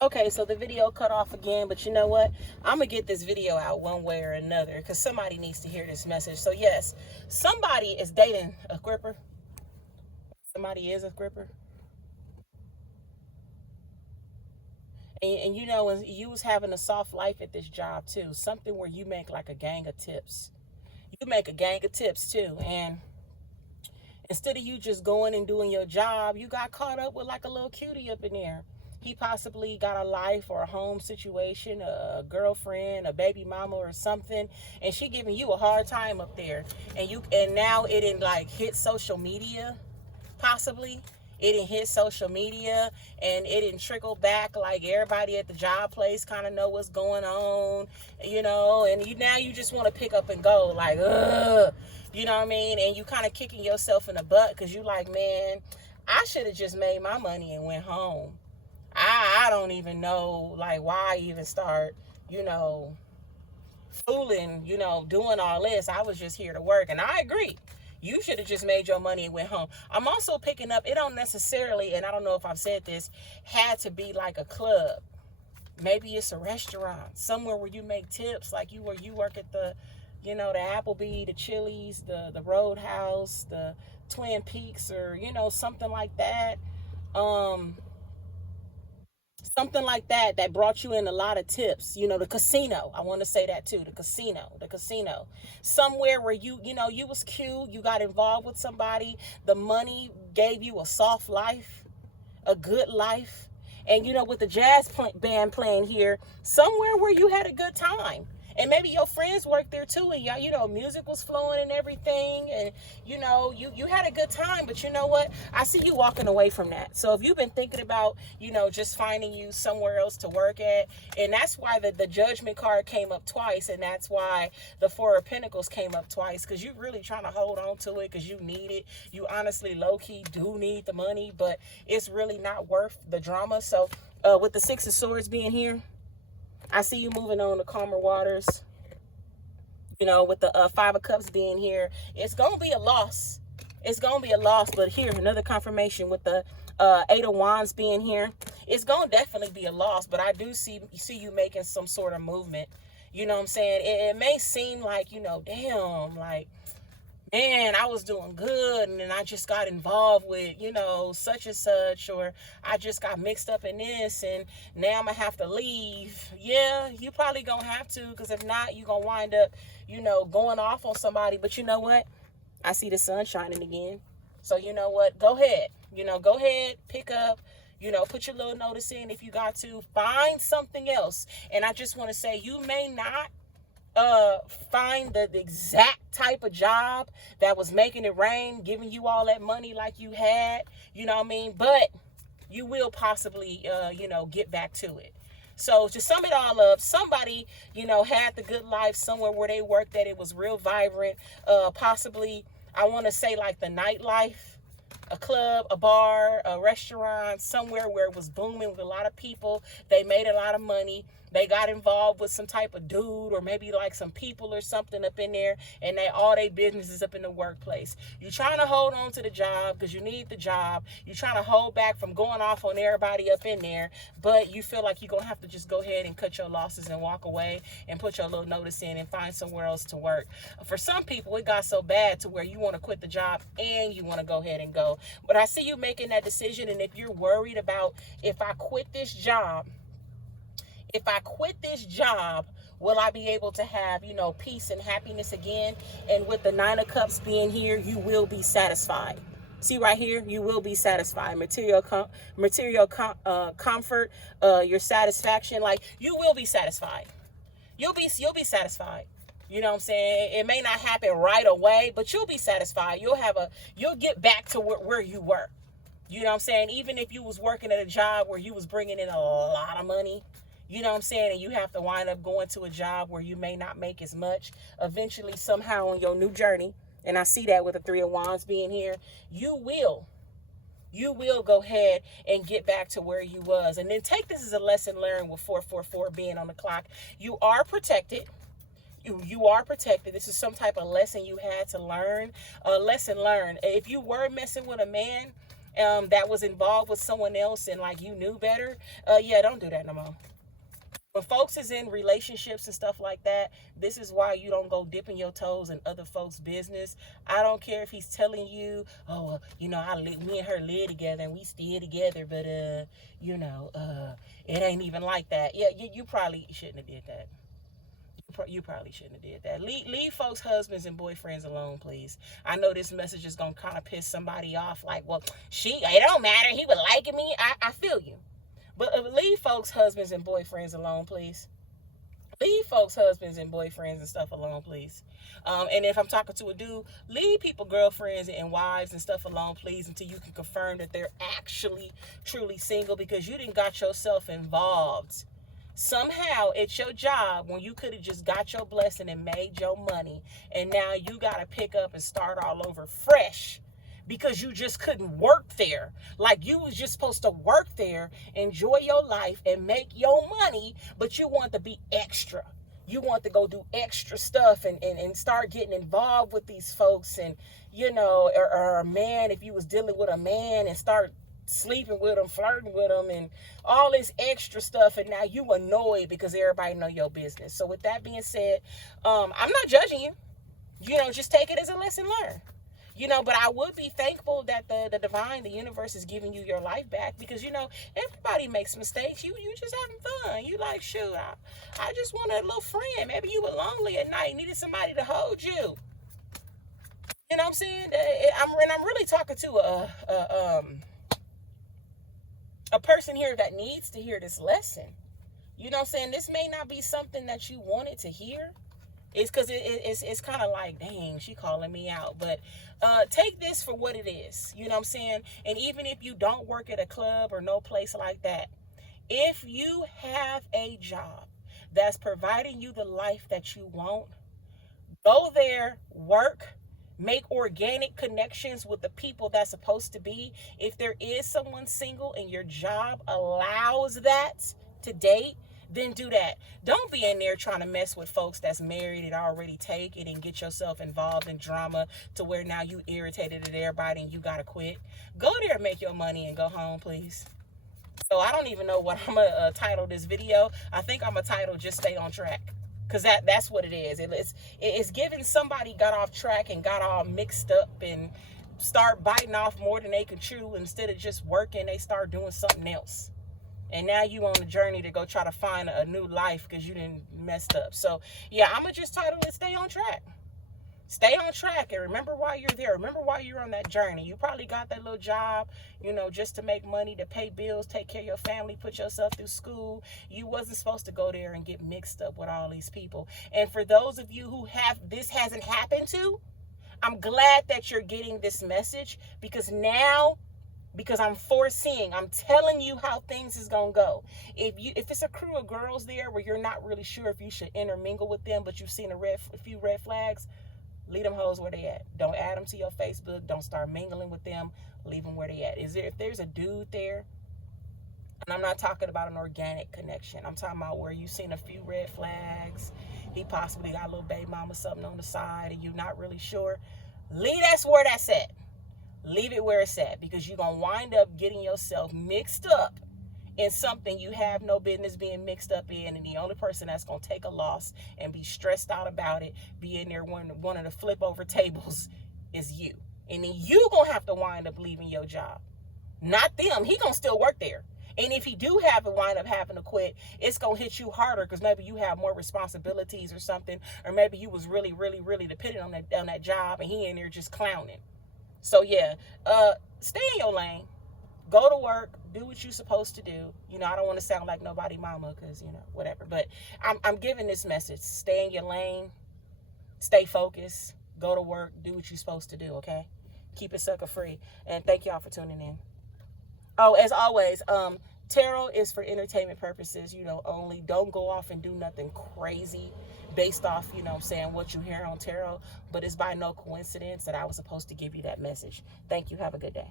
Okay, so the video cut off again, but you know what? I'm gonna get this video out one way or another because somebody needs to hear this message. So yes, somebody is dating a gripper. Somebody is a gripper, and you know, and you was having a soft life at this job too. Something where you make like a gang of tips. You make a gang of tips too, and instead of you just going and doing your job, you got caught up with like a little cutie up in there. He possibly got a life or a home situation, a girlfriend, a baby mama or something, and she giving you a hard time up there. And now it didn't like hit social media, possibly. It didn't hit social media and it didn't trickle back like everybody at the job place kind of know what's going on, and you just want to pick up and go like, ugh, you know what I mean? And you kind of kicking yourself in the butt because you like, man, I should have just made my money and went home. I don't even know like why I even start, fooling, doing all this. I was just here to work. And I agree. You should have just made your money and went home. I'm also picking up, it don't necessarily, and I don't know if I've said this, had to be like a club. Maybe it's a restaurant, somewhere where you make tips, like you work at the, the Applebee, the Chili's, the Roadhouse, the Twin Peaks, or, something like that. Um, Something like that brought you in a lot of tips. The casino, I want to say that too. The casino somewhere where you was cute, you got involved with somebody, the money gave you a soft life, a good life. And with the jazz band playing here, somewhere where you had a good time. And maybe your friends worked there too, and y'all, music was flowing and everything, and you had a good time. But you know what? I see you walking away from that. So if you've been thinking about, just finding you somewhere else to work at, and that's why the judgment card came up twice, and that's why the Four of Pentacles came up twice, because you're really trying to hold on to it because you need it. You honestly, low-key, do need the money, but it's really not worth the drama. So with the Six of Swords being here, I see you moving on to calmer waters. With the Five of Cups being here, it's going to be a loss. It's going to be a loss. But here, another confirmation with the Eight of Wands being here. It's going to definitely be a loss. But I do see you making some sort of movement. You know what I'm saying? It may seem like, damn, like, man, I was doing good and then I just got involved with, such and such, or I just got mixed up in this and now I'm going to have to leave. Yeah, you probably going to have to, because if not, you're going to wind up, going off on somebody. But you know what? I see the sun shining again. So you know what? Go ahead. Go ahead, pick up, put your little notice in if you got to. Find something else. And I just want to say, you may not find the exact type of job that was making it rain, giving you all that money like you had, but you will possibly get back to it. So to sum it all up, somebody had the good life somewhere where they worked, that it was real vibrant, possibly I want to say like the nightlife, a club, a bar, a restaurant, somewhere where it was booming with a lot of people. They made a lot of money. They got involved with some type of dude, or maybe like some people or something up in there, and all their business is up in the workplace. You're trying to hold on to the job because you need the job. You're trying to hold back from going off on everybody up in there, but you feel like you're going to have to just go ahead and cut your losses and walk away and put your little notice in and find somewhere else to work. For some people, it got so bad to where you want to quit the job and you want to go ahead and go. But I see you making that decision, and if you're worried about, if I quit this job, will I be able to have, peace and happiness again? And with the Nine of Cups being here, you will be satisfied. See right here, you will be satisfied. Material comfort, your satisfaction, like you will be satisfied. You'll be satisfied. You know what I'm saying? It may not happen right away, but you'll be satisfied. You'll get back to where you were. You know what I'm saying? Even if you was working at a job where you was bringing in a lot of money, you know what I'm saying? And you have to wind up going to a job where you may not make as much. Eventually, somehow on your new journey, and I see that with the Three of Wands being here, you will go ahead and get back to where you was. And then take this as a lesson learned with 444 being on the clock. You are protected. You are protected. This is some type of lesson you had to learn. A lesson learned. If you were messing with a man that was involved with someone else and like you knew better, yeah, don't do that no more. When folks is in relationships and stuff like that, this is why you don't go dipping your toes in other folks' business. I don't care if he's telling you, oh, well, me and her live together and we still together, but it ain't even like that. Yeah, you probably shouldn't have did that. You probably shouldn't have did that. Leave folks' husbands and boyfriends alone, please. I know this message is gonna kind of piss somebody off. Like, well, it don't matter. He was liking me. I feel you. But leave folks' husbands and boyfriends alone, please. Leave folks' husbands and boyfriends and stuff alone, please. And if I'm talking to a dude, leave people girlfriends and wives and stuff alone, please, until you can confirm that they're actually truly single, because you didn't got yourself involved. Somehow it's your job when you could have just got your blessing and made your money, and now you got to pick up and start all over fresh because you just couldn't work there. Like, you was just supposed to work there, enjoy your life, and make your money, but you want to be extra. You want to go do extra stuff and start getting involved with these folks, and, or a man, if you was dealing with a man, and start sleeping with them, flirting with them, and all this extra stuff, and now you annoyed because everybody know your business. So with that being said, I'm not judging you. Just take it as a lesson learned. But I would be thankful that the divine, the universe, is giving you your life back, because, everybody makes mistakes. You just having fun. You like, shoot, I just wanted a little friend. Maybe you were lonely at night, needed somebody to hold you. You know what I'm saying? I'm really talking to a person here that needs to hear this lesson. You know what I'm saying? This may not be something that you wanted to hear. It's because it's kind of like, dang, she calling me out. But take this for what it is. You know what I'm saying? And even if you don't work at a club or no place like that, if you have a job that's providing you the life that you want, go there, work, make organic connections with the people that's supposed to be. If there is someone single and your job allows that to date, then do that. Don't be in there trying to mess with folks that's married and already take it and get yourself involved in drama to where now you irritated at everybody and you gotta quit. Go there and make your money and go home, please. So I don't even know what I'm gonna title this video. I think I'm gonna title just Stay on Track, because that's what it is. It's giving somebody got off track and got all mixed up and start biting off more than they can chew. Instead of just working, they start doing something else. And now you on a journey to go try to find a new life because you didn't messed up. So, yeah, I'm going to just title it Stay on Track. Stay on track and remember why you're there. Remember why you're on that journey. You probably got that little job, just to make money, to pay bills, take care of your family, put yourself through school. You wasn't supposed to go there and get mixed up with all these people. And for those of you who this hasn't happened to, I'm glad that you're getting this message, because I'm foreseeing, I'm telling you how things is gonna go. If it's a crew of girls there where you're not really sure if you should intermingle with them, but you've seen a few red flags, leave them hoes where they at. Don't add them to your Facebook. Don't start mingling with them. Leave them where they at. If there's a dude there, and I'm not talking about an organic connection, I'm talking about where you've seen a few red flags, he possibly got a little baby mama something on the side and you're not really sure, that's where that's at. Leave it where it's at, because you're going to wind up getting yourself mixed up in something you have no business being mixed up in, and the only person that's going to take a loss and be stressed out about it, be in there one of the flip over tables, is you. And then you going to have to wind up leaving your job. Not them. He going to still work there. And if he do wind up having to quit, it's going to hit you harder, because maybe you have more responsibilities or something, or maybe you was really, really, really dependent on that job, and he in there just clowning. So yeah, stay in your lane, go to work, do what you're supposed to do. I don't want to sound like nobody mama, because, whatever. But I'm giving this message. Stay in your lane, stay focused, go to work, do what you're supposed to do, okay? Keep it sucker free. And thank y'all for tuning in. Oh, as always, tarot is for entertainment purposes, only. Don't go off and do nothing crazy based off, what you hear on tarot. But it's by no coincidence that I was supposed to give you that message. Thank you. Have a good day.